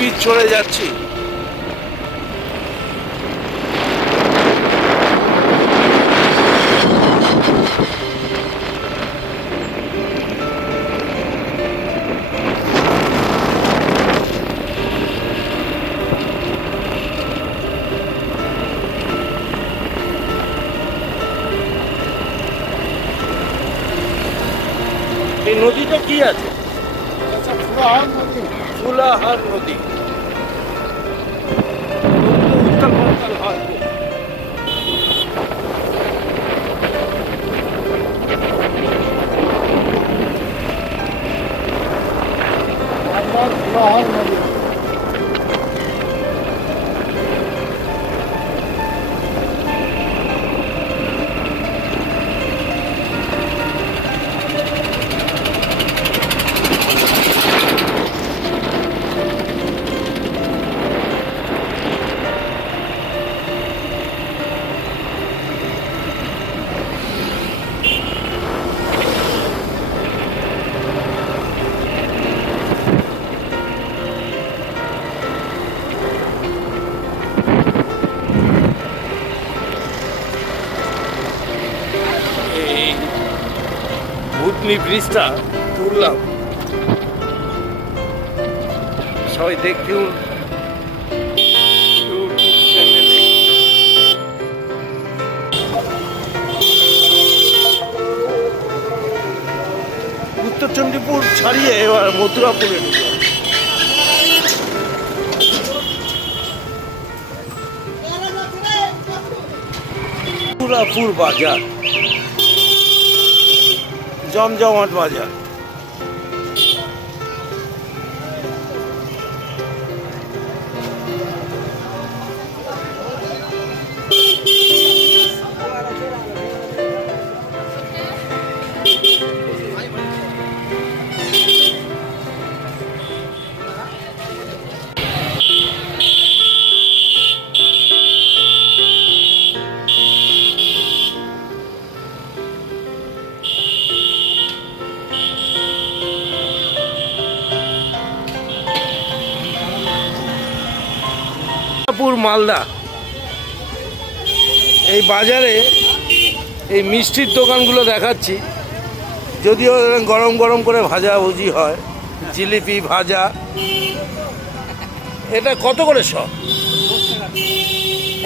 Speed চলে যাচ্ছি। এই নদীটা কি আছে? ফুলাহার নদী। উত্তাল পাতাল হয়। ফুলাহার নদী। ভুতনি ব্রিজটা তুললাম, সবাই দেখুন ইউটিউব চ্যানেলে। উত্তর চণ্ডীপুর ছাড়িয়ে এবার মথুরাপুরে ঢুকলাম। মথুরাপুর বাজার, জমজমাট বাজার। মালদা। এই বাজারে এই মিষ্টির দোকানগুলো দেখাচ্ছি, যদিও গরম গরম করে ভাজা ভুজি হয়, জিলিপি ভাজা। এটা কত করে সব?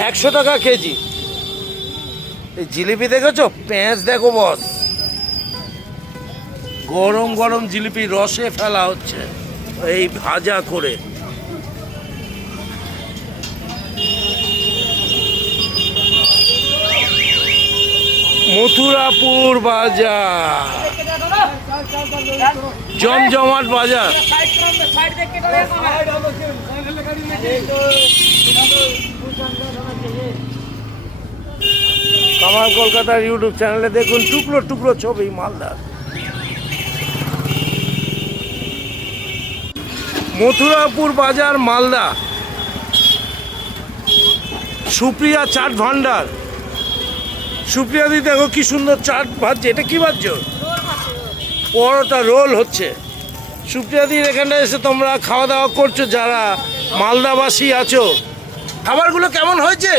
100 টাকা কেজি। এই জিলিপি দেখেছো? পেঁয়াজ দেখো বস, গরম গরম জিলিপি রসে ফেলা হচ্ছে এই ভাজা করে। মথুরাপুর বাজার, জমজমাট বাজার। কামাল কলকাতার ইউটিউব চ্যানেলে দেখুন টুকরো টুকরো ছবি মালদার। মথুরাপুর বাজার মালদা। সুপ্রিয়া চাট ভান্ডার। সুপ্রিয়া দি দেখো কি সুন্দর চাট ভাজছে। এটা কি ভাজছো? পরোটা রোল হচ্ছে। সুপ্রিয়া দির এখানে এসে তোমরা খাওয়া দাওয়া করছো যারা মালদাবাসী আছো, খাবারগুলো কেমন হয়েছে?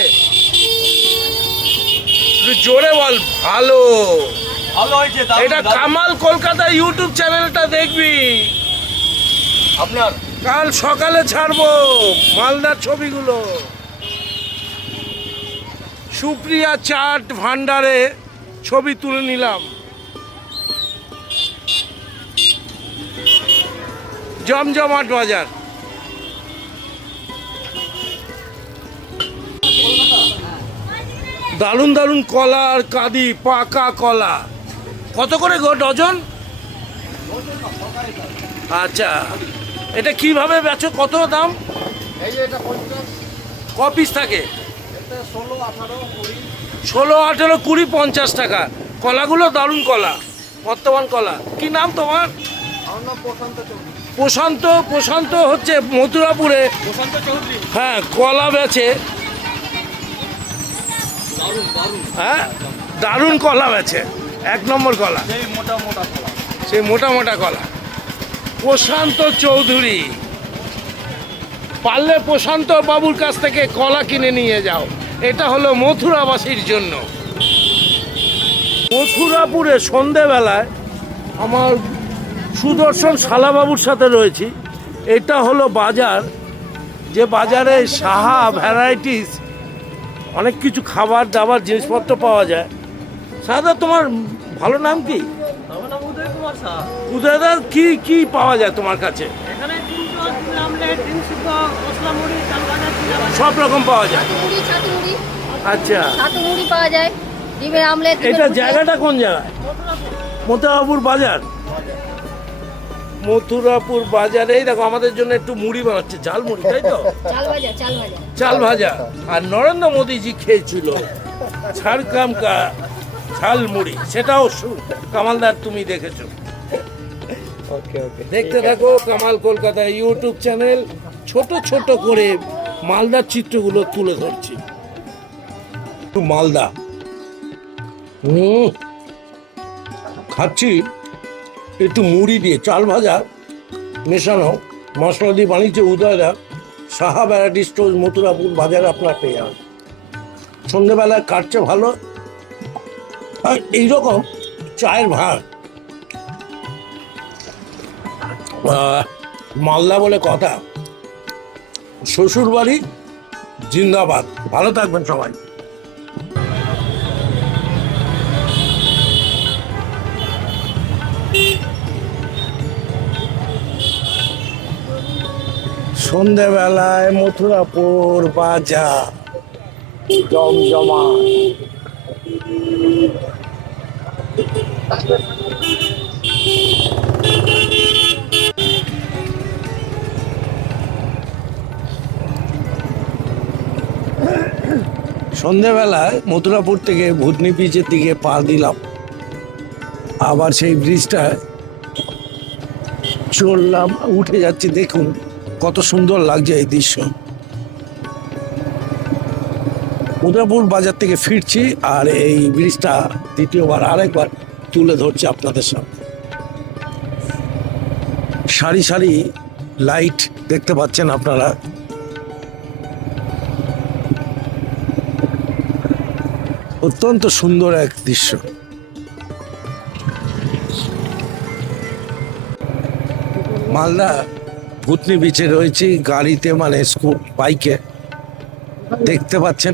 জোরে বল। ভালো, ভালো হয়েছে। এটা কামাল কলকাতা ইউটিউব চ্যানেলটা দেখবি, আপনার কাল সকালে ছাড়বো মালদার ছবিগুলো। সুপ্রিয়া চাট ভান্ডারে ছবি তুলে নিলাম। জমজমাট বাজার। দারুণ দারুণ কলা আর কাঁদি, পাকা কলা। কত করে গো ডজন? আচ্ছা, এটা কিভাবে বেচো? কত দাম? ক পিস থাকে? 16, 18, 20, 50 টাকা। কলাগুলো দারুণ কলা, বর্তমান কলা। কি নাম তোমার? প্রশান্ত। প্রশান্ত হচ্ছে মথুরাপুরে। হ্যাঁ, কলা বেচে। হ্যাঁ, দারুণ কলা বেচে, 1 নম্বর কলা। সেই মোটা মোটা কলা। প্রশান্ত চৌধুরী। পারলে প্রশান্ত বাবুর কাছ থেকে কলা কিনে নিয়ে যাও। এটা হলো মথুরাবাসীর জন্য। মথুরাপুরে সন্ধেবেলায় আমার সুদর্শন শালাবাবুর সাথে রয়েছি। এটা হলো বাজার, যে বাজারে সাহা ভ্যারাইটিস অনেক কিছু খাবার দাবার জিনিসপত্র পাওয়া যায়। সাদা, তোমার ভালো নাম কি? আমার নাম উদয় কুমার শাহ। উদয়দা, কি কি পাওয়া যায় তোমার কাছে? এখানে ডিম টোস্ট, ডিম আমলেট, ডিম সিদ্ধ, মশলা মুড়ি, চাল ভাজা, চিড়া ভাজা। সব রকম পাওয়া যায়। ছাতু মুড়ি আচ্ছা, ছাতু মুড়ি পাওয়া যায়, ডিমের আমলেট। এটা জায়গাটা কোন জায়গায়? মথুরাপুর বাজার। মথুরাপুর বাজারে এই দেখো আমাদের জন্য একটু মুড়ি বানাচ্ছে, ঝাল মুড়ি, তাই তো? চাল ভাজা, চাল ভাজা। চাল ভাজা। আর নরেন্দ্র মোদীজি খেয়েছিল ঝাড়গ্রাম কা ঝাল মুড়ি, সেটাও কামালদার তুমি দেখেছো। ওকে ওকে। দেখতে থাকো কামাল কলকাতা ইউটিউব চ্যানেল। ছোট ছোট করে মালদার চিত্রগুলো তুলে ধরছি। একটু মালদা খাচ্ছি একটু মুড়ি দিয়ে, চাল ভাজা মেশানো মশলা দিয়ে বানিয়েছে উদয়দা। সাহা ভ্যারাইটি স্টোর মথুরাপুর বাজারে আপনার পেয়ে যাবেন। সন্ধ্যেবেলায় কাটছে ভালো। আর এইরকম চায়ের ভাগ মালদা বলে কথা। শ্বশুর বাড়ি জিন্দাবাদ। ভালো থাকবেন সবাই। সন্ধ্যেবেলায় মথুরাপুর বাজার জমজমা। সন্ধ্যেবেলায় মথুরাপুর থেকে ভূতনি বিচের দিকে পা দিলাম, আবার সেই ব্রিজটায় চললাম, উঠে যাচ্ছি। দেখুন কত সুন্দর লাগছে এই দৃশ্য। মথুরাপুর বাজার থেকে ফিরছি আর এই ব্রিজটা দ্বিতীয়বার আরেকবার তুলে ধরছি আপনাদের সামনে। সারি সারি লাইট দেখতে পাচ্ছেন আপনারা। অত্যন্ত সুন্দর এক দৃশ্য। মালদা ভূতনি বিচে রয়েছি গাড়িতে, মানে বাইকে, দেখতে পাচ্ছেন।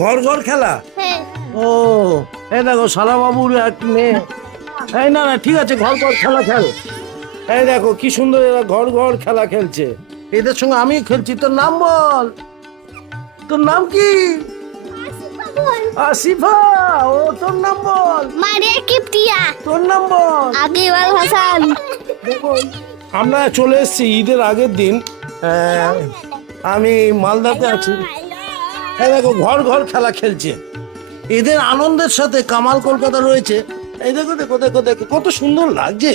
ঘর ঘর খেলা। ও এই দেখো শালাবাবুর এক মেয়ে। এই না না, ঠিক আছে, ঘর ঘর খেলা খেল। এই দেখো কি সুন্দর এরা ঘর ঘর খেলা খেলছে। এদের সঙ্গে আমি খেলছি। তোর নাম বল, তোর নাম কি? আসিফা। ও তোর নাম বল? মারিয়া কিপ্তিয়া। তোর নাম বল? আগেওয়াল হাসান। আমরা চলে এসেছি ঈদের আগের দিন। আমি মালদাতে আছি। এই দেখো ঘর ঘর খেলা খেলছে। এদের আনন্দের সাথে কামাল কলকাতা রয়েছে। এই দেখো দেখো দেখো দেখো কত সুন্দর লাগছে।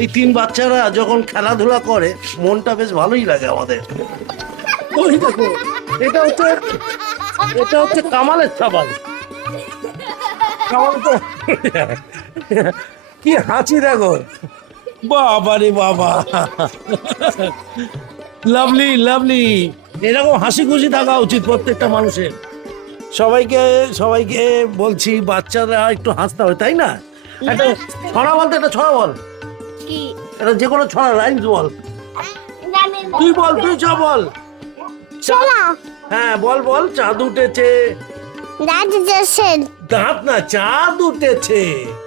এই তিন বাচ্চারা যখন খেলাধুলা করে মনটা বেশ ভালোই লাগে আমাদের। ওই দেখো, এটা হচ্ছে কামালের ছাবাল। কামাল তো কি হাসি দেখো, বাবা রে বাবা, লাভলি লাভলি। এরকম হাসি খুশি থাকা উচিত প্রত্যেকটা মানুষের। সবাইকে বলছি বাচ্চারা একটু হাসতে হবে, তাই না? একটা ছড়া বলতে, একটা ছড়া বল। কি? এটা যে কোনো ছড়া, রাইমস বল। তুই বল, তুই ছ বল। চলা। হ্যাঁ বল বল। চাঁদ উঠেছে। দাঁত উঠেছে। দাঁত না, চাঁদ উঠেছে।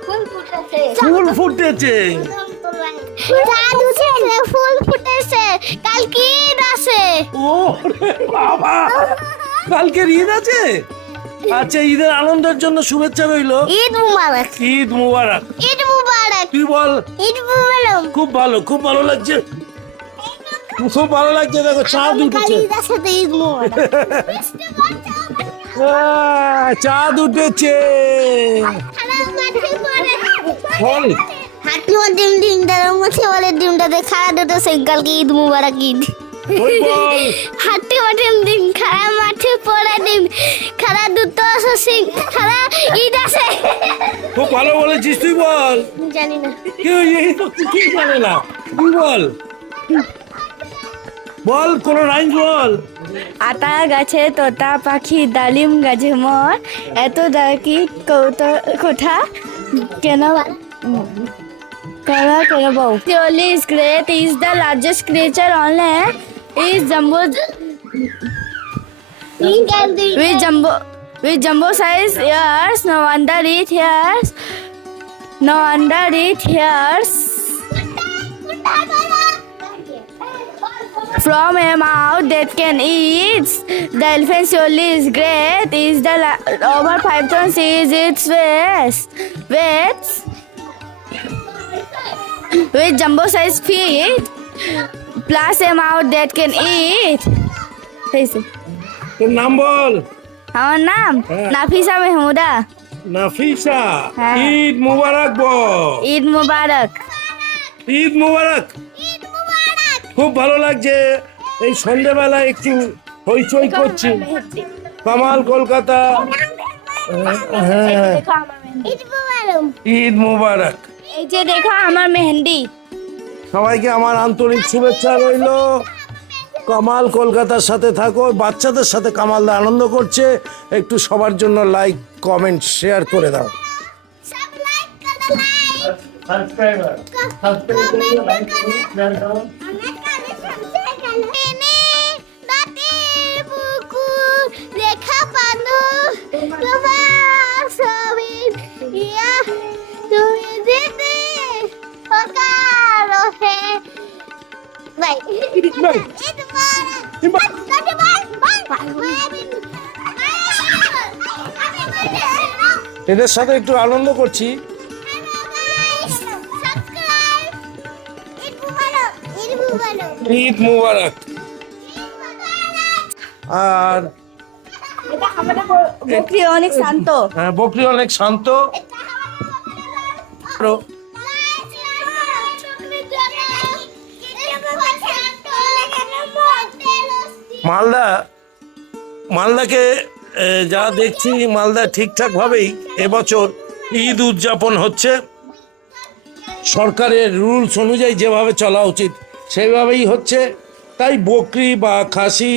ফুল ফুটেছে। ফুল ফুটেছে। চাঁদ উঠেছে, ফুল ফুটেছে। কালকে ঈদ আছে। ও রে বাবা, কালকে ঈদ আছে। আচ্ছা, ঈদের আনন্দের জন্য শুভেচ্ছা রইলো। ঈদ মুবারক। ঈদ মুবারক। ঈদ মুবারক। তুই বল। ঈদ মুবারক। খুব ভালো, খুব ভালো লাগছে, খুব ভালো লাগছে। দেখো চাঁদ উঠেছে। ঈদ আছে তো ঈদ মুবারক। চাঁদ উঠেছে। বল। হাঁটু ডিম ডিম দাঁড়ার মধ্যে বলে ডিমটাতে খাড়া দুটো সেই কালকে ঈদ মুবারক ঈদ। বল। হাঁটু ডিম ডিম খাড়া মাঠে পড়া ডিম খাড়া খুব ভালো বলেছিস, তুই বল। জানি না। কেউ এই তো কি জানে না, তুই বল বল কোন লাইন বল। আতা গাছে তোতা পাখি ডালিম গাছে মোর এত ডাকি কোথা কেন কেন বউ Surely is great is the largest creature on land is jumbo with jumbo size ears no wonder it hears from a mouth that can eat. The elephant surely is great. Is the over 5 tons is its weight with jumbo size feet plus a mouth that can eat. তোর নাম বল। আমার নাম নাফিসা মেহমুদা। নাফিসা, হ্যাঁ। ঈদ মুবারক বল। ঈদ মুবারক। ঈদ মুবারক। খুব ভালো লাগছে, এই সন্ধ্যেবেলা একটু হইচই করছি। কামাল কলকাতা, হ্যাঁ, ঈদ মুবারক। এই যে দেখো আমার মেহেন্দি। সবাইকে আমার আন্তরিক শুভেচ্ছা রইল। কামাল কলকাতার সাথে থাকো, বাচ্চাদের সাথে কামালদা আনন্দ করছে। একটু সবার জন্য লাইক কমেন্ট শেয়ার করে দাও। লেখা পানো তোমার ছবি ইয়া তুমি দিদি ওকারোহে বাই এদের সাথে একটু আনন্দ করছি। ঈদ মুবারক। আর বকরি অনেক শান্ত। হ্যাঁ, বকরি অনেক শান্ত। আরো মালদাকে যা দেখছি, মালদা ঠিকঠাক ভাবেই এবছর ঈদ উদযাপন হচ্ছে। সরকারের রুলস অনুযায়ী যেভাবে চলা উচিত সেইভাবেই হচ্ছে। তাই বকরি বা খাসি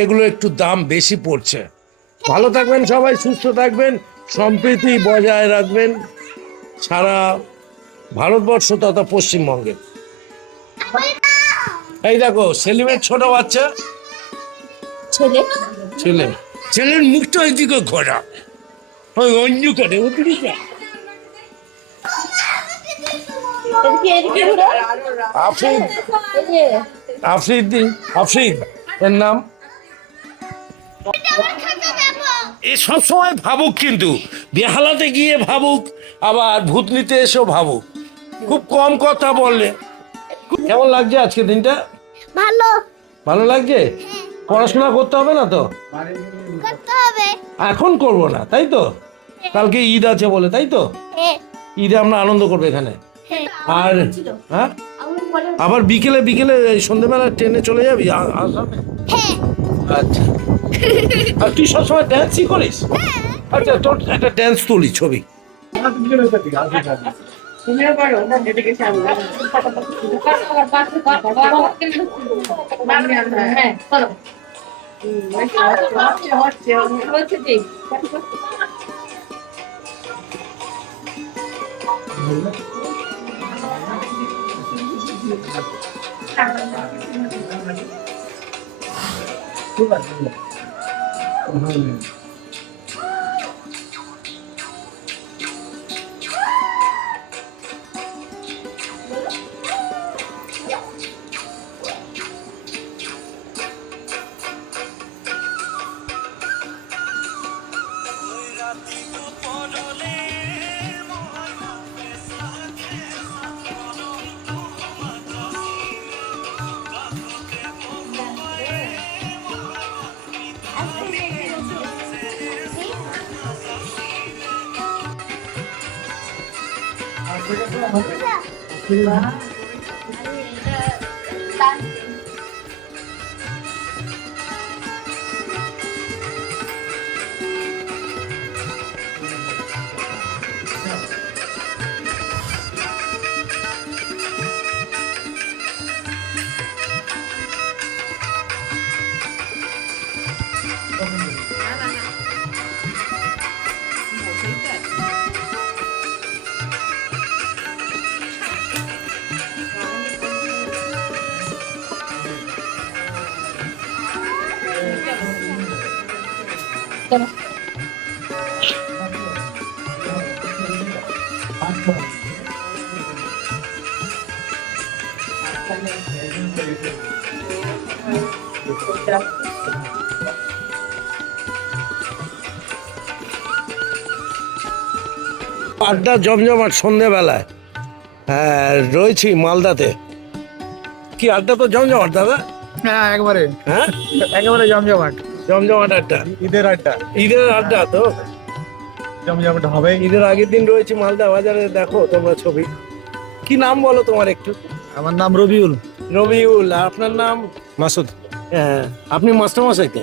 এগুলো একটু দাম বেশি পড়ছে। ভালো থাকবেন সবাই, সুস্থ থাকবেন, সম্প্রীতি বজায় রাখবেন সারা ভারতবর্ষ তথা পশ্চিমবঙ্গে। এই দেখো সেলিমের ছোট বাচ্চা ছেলের মুখটা ওইদিকে ঘোরা, ওই অঞ্জুকারে ওদিকে। আফরিদ এর নাম। এ সবসময় ভাবুক, কিন্তু বেহালাতে গিয়ে ভাবুক, আবার ভূতনিতে এসেও ভাবুক। খুব কম কথা বললে। কেমন লাগছে আজকে দিনটা? ভালো লাগছে। পড়াশোনা করতে হবে না তো? এখন করব না, তাই তো? কালকে ঈদ আছে বলে, তাই তো? ঈদে আমরা আনন্দ করবো এখানে। আর হ্যাঁ, আবার বিকেলে সন্ধ্যেবেলা ট্রেনে চলে যাবি আসামে? আচ্ছা। আর তুই সবসময় ড্যান্সই করিস? আচ্ছা, তোর একটা ড্যান্স তুলি ছবি। তুমিও পারো এদিকে সামনে হ্যাঁ করো হচ্ছে ঠিক আড্ডা জমজমাট সন্ধেবেলায়। হ্যাঁ, রয়েছি মালদাতে। কি আড্ডা তো জমজমাট দাদা? হ্যাঁ একবারে হ্যাঁ, একেবারে জমজমাট। জমজমাট আড্ডা, ঈদের আড্ডা, ঈদের আড্ডা তো। জমজমাট হবে। ঈদের আগের দিন রয়েছে মালদা বাজারে, দেখো তোমরা ছবি। কি নাম বলো তোমার একটু? আমার নাম রবিউল। রবিউল। আর আপনার নাম? মাসুদ। হ্যাঁ, আপনি মাস্টারমশাই তো?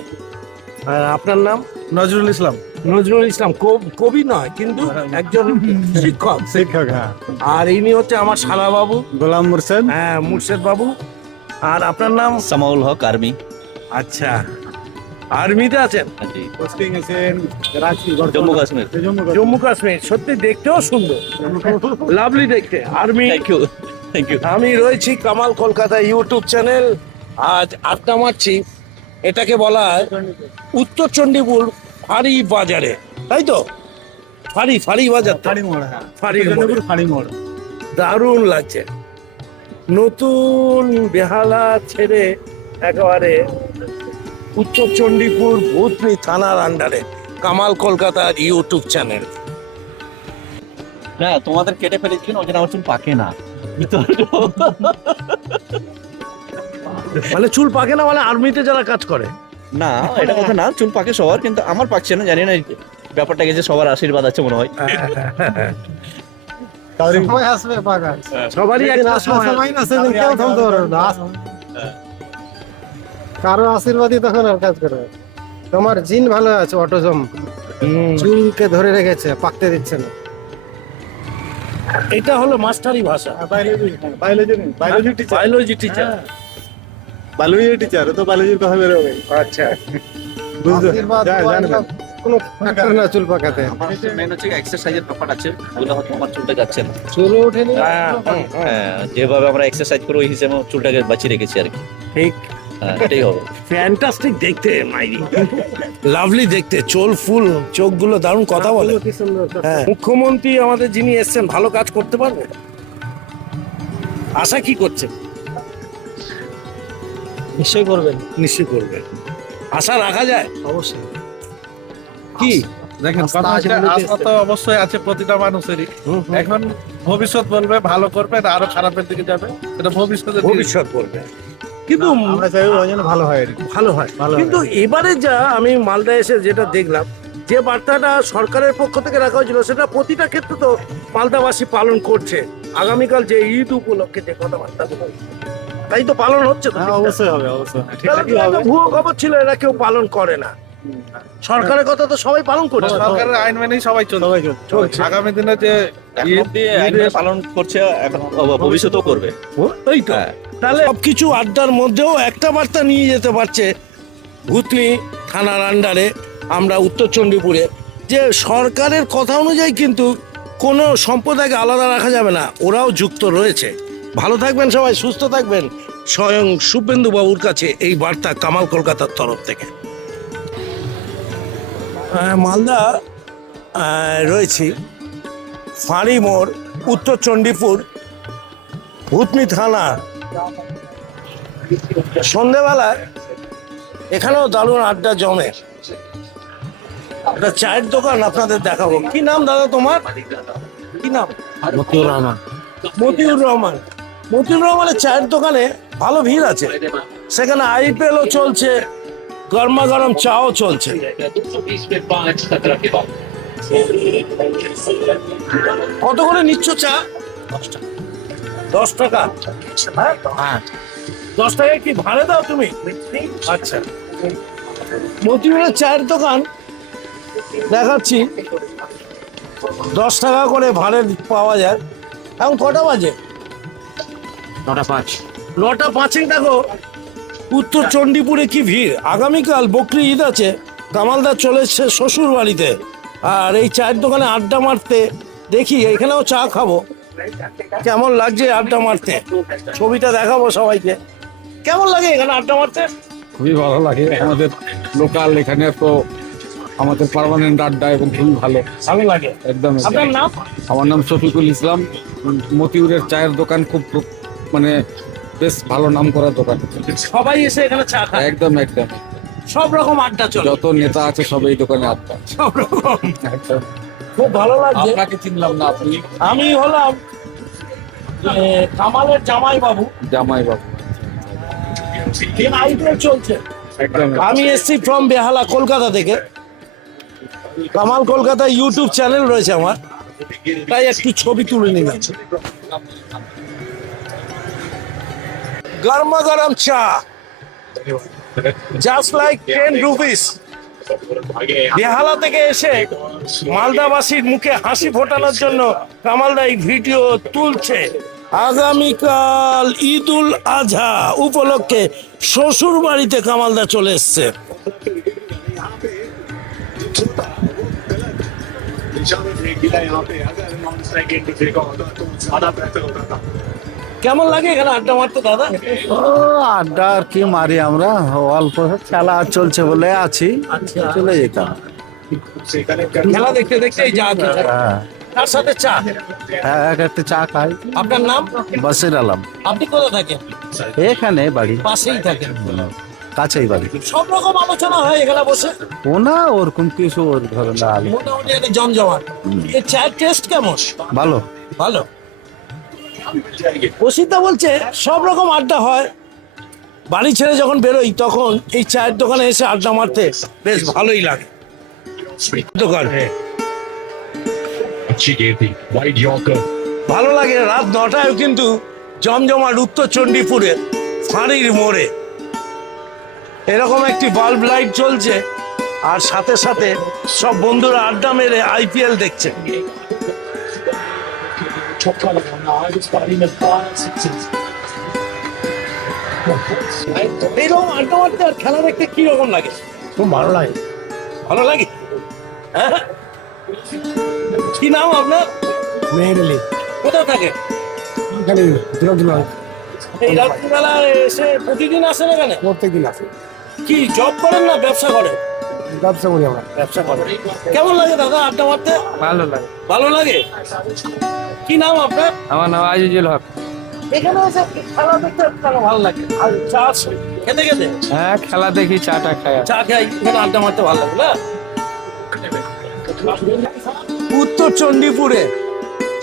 আর আপনার নাম? নজরুল ইসলাম। নজরুল ইসলাম। কবি নয় কিন্তু একজন শিক্ষক। শিক্ষক, হ্যাঁ। আর ইনি হচ্ছে আমার শালা বাবু, গোলাম মুর্শেদ। হ্যাঁ, মুর্শেদ বাবু। আর আপনার নাম? সামাউল হক, আর্মি। আচ্ছা, আর্মিতে আছেন? পোস্টিং আছেন রাঁচি, জম্মু কাশ্মীর। জম্মু কাশ্মীর। সত্যি দেখতেও সুন্দর, লাভলি দেখতে। Army. Thank you, thank you. আমি রয়েছি কামাল কলকাতা ইউটিউব চ্যানেল। আজ আড্ডা মারছি, এটাকে বলা হয় উত্তর চণ্ডীপুর ফাঁড়ি বাজারে, তাই তো? ফাঁড়ি বাজার তো? ফাড়ি মোড়, হ্যাঁ। ফাঁড়ির মোড়ে। ফাড়ি মোড়। দারুণ লাগছে। নতুন বেহালা ছেড়ে একেবারে উত্তর চণ্ডীপুর ভূতনি থানার আন্ডারে কামাল কলকাতার ইউটিউব চ্যানেল। না, তোমাদের কেটে ফেলেছিলেন, ওই জন্য আমার চুল পাকে না। মানে চুল পাকে না মানে আর্মিতে যারা কাজ করে? না, এটা কথা না, চুল পাকে সবার, কিন্তু আমার পাকছে না। জানি না, ব্যাপারটা গেছে সবার আশীর্বাদ আছে মনে হয়। সময় আসবে পাকা। সবারই একটা সময় সময় না, সেদিন কেউ থামতে পারবে না। কারো আশীর্বাদই তখন আর কাজ করবে। তোমার জিন ভালো আছে, অটোজম চুলকে ধরে রেখেছে, পাকতে দিচ্ছে না। এটা হলো মাস্টারি ভাষা। Biology teacher. Biology teacher. Biology teacher তো বায়োলজির কথা বেরোবে। আচ্ছা, বুঝতে জানবেন কোনো ফ্যাক্টর না চুল পাকাতে। মেন হচ্ছে এক্সারসাইজের ব্যাপার আছে, ওগুলো হয়তো আমার চুলটা যাচ্ছে না। চুলও ওঠেনি। হ্যাঁ, যেভাবে আমরা এক্সারসাইজ করি ওই হিসেবে চুলটাকে বাঁচিয়ে রেখেছি আর কি। ঠিক। হ্যাঁ, এটাই হবে। ফ্যান্টাস্টিক দেখতে, মাইরি লাভলি দেখতে, চোল ফুল, চোখগুলো দারুণ কথা বলে। কি সুন্দর। হ্যাঁ, মুখ্যমন্ত্রী আমাদের যিনি এসছেন ভালো কাজ করতে পারবে? আশা কি করছে? নিশ্চয়ই করবেন। নিশ্চয় করবে, আশা রাখা যায়। অবশ্যই। কি দেখেন, কথা আছে, আশা তো অবশ্যই আছে প্রতিটা মানুষেরই। এখন ভবিষ্যৎ বলবে ভালো করবে না আরো খারাপের দিকে যাবে, এটা ভবিষ্যৎ করবে, কিন্তু আমরা চাই ওই জন্য ভালো হয় আর কি। ভালো হয়। কিন্তু এবারে যা আমি মালদা এসে যেটা দেখলাম, যে বার্তাটা সরকারের পক্ষ থেকে রাখা হয়েছিল সেটা প্রতিটা ক্ষেত্রে তো মালদাবাসী পালন করছে। আগামীকাল যে ঈদ উপলক্ষে যে কথাবার্তা, তাই তো পালন হচ্ছে তো? হ্যাঁ, অবশ্যই হবে, অবশ্যই। তাহলে তো একটা ভুয়ো খবর ছিল, এরা কেউ পালন করে না। সরকারের কথা তো সবাই পালন করছে। সরকারের আইন মেনেই সবাই চলছে। আগামী দিনে যে এখন অব্দি আইন পালন করছে, এখন ভবিষ্যতেও করবে। তাই তো। হ্যাঁ। তাহলে সবকিছু আড্ডার মধ্যেও একটা বার্তা নিয়ে যেতে পারছে ভূতনি থানার আন্ডারে আমরা উত্তর চণ্ডীপুরে, যে সরকারের কথা অনুযায়ী কিন্তু কোনো সম্প্রদায়কে আলাদা রাখা যাবে না, ওরাও যুক্ত রয়েছে। ভালো থাকবেন সবাই, সুস্থ থাকবেন। স্বয়ং শুভেন্দু বাবুর কাছে এই বার্তা কামাল কলকাতার তরফ থেকে। মালদা রয়েছি ফাঁড়ি মোড়, উত্তর চণ্ডীপুর ভূতনি থানা। সন্ধেবেলায় এখানেও দারুণ আড্ডা জমে। একটা চায়ের দোকান আপনাদের দেখাবো। কি নাম দাদা তোমার? কি নাম? মতিউর রহমান। মতিউর রহমান। মতিউর রহমানের চায়ের দোকানে ভালো ভিড় আছে, সেখানে আইপিএলও চলছে, গরমা গরম চাও চলছে। কত করে নিচ্ছ চা? 10 টাকা। হ্যাঁ, 10 টাকায় কি ভাড়া দাও তুমি? আচ্ছা, মতিউরের চায়ের দোকান দেখাচ্ছি, 10 টাকা করে ভাড়া পাওয়া যায়। এখন কটা বাজে? 9:05। 9:05 দেখো উত্তর চণ্ডীপুরে কি ভিড়। আগামীকাল বকরি ঈদ আছে, কামালদা চলে এসছে শ্বশুর বাড়িতে, আর এই চায়ের দোকানে আড্ডা মারতে। দেখি এখানেও চা খাবো, কেমন লাগছে আড্ডা মারতে, ছবিটা দেখাবো সবাইকে। কেমন লাগে এখানে আড্ডা মারতে? খুবই ভালো লাগে। আমাদের লোকাল এখানে তো আমাদের পার্মানেন্ট আড্ডা এবং খুবই ভালো, ভালো লাগে। একদম। আপনার নাম? আমার নাম শফিকুল ইসলাম। মতিউরের চায়ের দোকান খুব মানে বেশ ভালো নাম করা দোকান। সবাই এসে এখানে চা খায়, একদম একদম। সব রকম আড্ডা চলে, যত নেতা আছে সব এই দোকানে আড্ডা। সব রকম। একদম। খুব ভালো লাগছে। আপনাকে চিনলাম না, আপনি? আমি হলাম কামালের জামাই বাবু। জামাই বাবু। আইপিএল চলছে। একদম। আমি এসছি ফ্রম বেহালা, কলকাতা থেকে। কামাল কলকাতা ইউটিউব চ্যানেল রয়েছে আমার, তাই একটু ছবি তুলে নিলাম। গরমা গরম চা, জাস্ট লাইক 10 রুপিস। বেহালা থেকে এসে মালদাবাসীর মুখে হাসি ফোটানোর জন্য কামালদা এই ভিডিও তুলছে। আগামীকাল ঈদুল আজহা উপলক্ষে শ্বশুর বাড়িতে কামালদা চলে এসছে। কেমন লাগে এখানে আড্ডা মারতে দাদা? ও আড্ডা আর কি মারি আমরা, অল্প খেলা চলছে বলে আছি, চলে যেতাম। খেলা দেখতে দেখতে এই যা হ্যাঁ তার সাথে চা। হ্যাঁ, এক একটা চা খাই। আপনার নাম? বাসির আলম। আপনি কোথা থাকেন? এখানে বাড়ি, পাশেই থাকেন। কাছেই বাড়ি। সব রকম আলোচনা হয় এখানে বসে, ও না ওরকম কিছু ওর ধরনের আলো। মোটামুটি একটা জমজমাট। এই চায়ের টেস্ট কেমন? ভালো। ভালো। অসিতা বলছে সব রকম আড্ডা হয়, বাড়ি ছেড়ে যখন বেরোই তখন এই চায়ের দোকানে এসে আড্ডা মারতে বেশ ভালোই লাগে। দোকান ভালো লাগে। রাত 9টায় কিন্তু জমজমাট উত্তর চণ্ডীপুরে ফাঁড়ির মোড়ে এরকম একটি বাল্ব লাইট চলছে, আর সাথে সাথে সব বন্ধুরা আড্ডা মেরে আইপিএল দেখছে। এইরকম আড্ডা মারতে আর খেলা দেখতে কি রকম লাগে? খুব ভালো লাগে। ভালো লাগে। হ্যাঁ? কি নাম আপনার? মেহেরলি। কোথায় থাকে? এখানে এই রাত্রিবেলা এসে প্রতিদিন আসেন এখানে? প্রত্যেকদিন আছে। কি জব করেন না ব্যবসা করেন? ব্যবসা করি আমরা। ব্যবসা করেন। কেমন লাগে দাদা আড্ডা মারতে? ভালো লাগে। ভালো লাগে। কি নাম আপনার? আমার নাম আজিজুল হক। এখানে এসে খেলা দেখতে কেন ভালো লাগে? আর চা খেতে খেতে? হ্যাঁ, খেলা দেখি, চাটা খাই। চা খাই, এখানে আড্ডা মারতে ভালো লাগে না? উত্তর চণ্ডীপুরে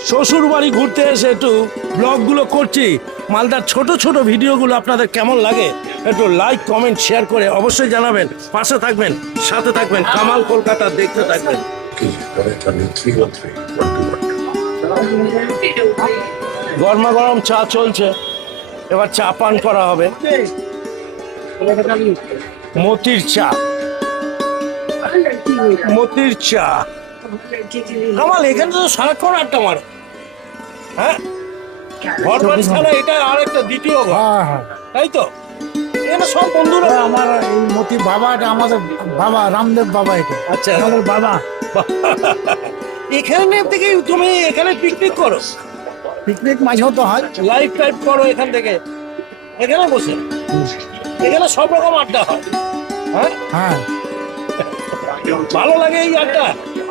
শ্বশুর বাড়ি ঘুরতে এসে একটু ব্লগগুলো করছি। মালদার ছোট ছোট ভিডিওগুলো আপনাদের কেমন লাগে একটু লাইক কমেন্ট শেয়ার করে অবশ্যই জানাবেন। পাশে থাকবেন, সাথে থাকবেন, কামাল কলকাতা দেখতে থাকবেন। গরমা গরম চা চলছে, এবার চা পান করা হবে। মতির চা, মতির চা। কামাল এখানে তো সারাক্ষণ আড্ডা মারে। হ্যাঁ, ঘর বাড়ি ছাড়া এটা আর একটা দ্বিতীয় ঘর, তাই তো? এখানে সব বন্ধুরা। আমার এই মতি বাবাটা আমাদের বাবা, রামদেব বাবা। এটা আচ্ছা, আমাদের বাবা। এখানে থেকে তুমি এখানে পিকনিক করো? পিকনিক মাঝেও তো হয়। লাইভ টাইপ করো এখান থেকে, এখানে বসে? এখানে সব রকম আড্ডা হয়। হ্যাঁ হ্যাঁ, ভালো লাগে এই আড্ডা,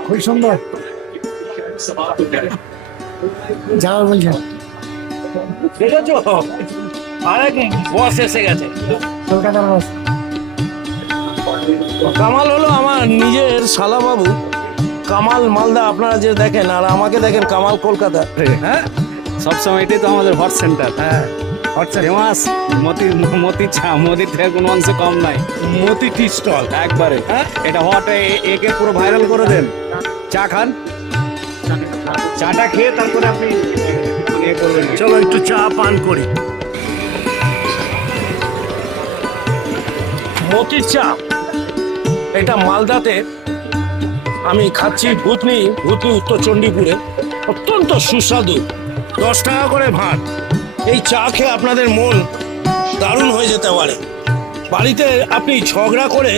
খুব সুন্দর। যারা বলছেন দেখেছো আরেক বস এসে গেছে। কলকাতার বস। কামাল হলো আমার নিজের শালাবাবু। কামাল মালদা আপনারা যে দেখেন, আর আমাকে দেখেন কামাল কলকাতা। হ্যাঁ, সবসময় এটাই তো আমাদের হট সেন্টার। হ্যাঁ, ফেমাস মতি চা, মোদির থেকে কোনো অংশ কম নাই। মতি টি স্টল একবারে। হ্যাঁ, এটা হট, একে পুরো ভাইরাল করে দেন। চা খান, চাটা খেয়ে তারপরে আপনি ইয়ে করবেন। চলো একটু চা পান করি। মতির চা এটা মালদাতে আমি খাচ্ছি, ভূতনি উত্তর চণ্ডীপুরে। অত্যন্ত সুস্বাদু, 10 টাকা করে ভাত। এই চা খেয়ে আপনাদের মন দারুণ হয়ে যেতে পারে। বাড়িতে আপনি ঝগড়া করে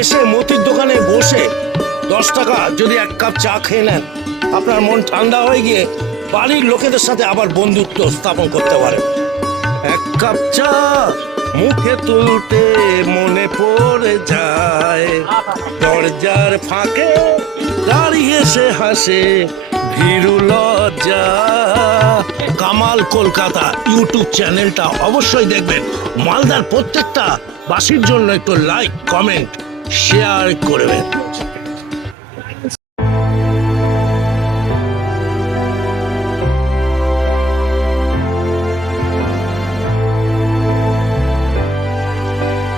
এসে মতির দোকানে বসে 10 টাকা যদি 1 কাপ চা খেয়ে নেন, আপনার মন ঠান্ডা হয়ে গিয়ে বাড়ির লোকেদের সাথে আবার বন্ধুত্ব স্থাপন করতে পারেন। 1 কাপ চা মুখে তুলতে মনে পড়ে যায়, দরজার ফাঁকে দাঁড়িয়ে সে হাসে ভীরু লজ্জা। কামাল কলকাতা ইউটিউব চ্যানেলটা অবশ্যই দেখবেন। মালদার প্রত্যেকটা বাসীর জন্য একটু লাইক, কমেন্ট, শেয়ার করবেন।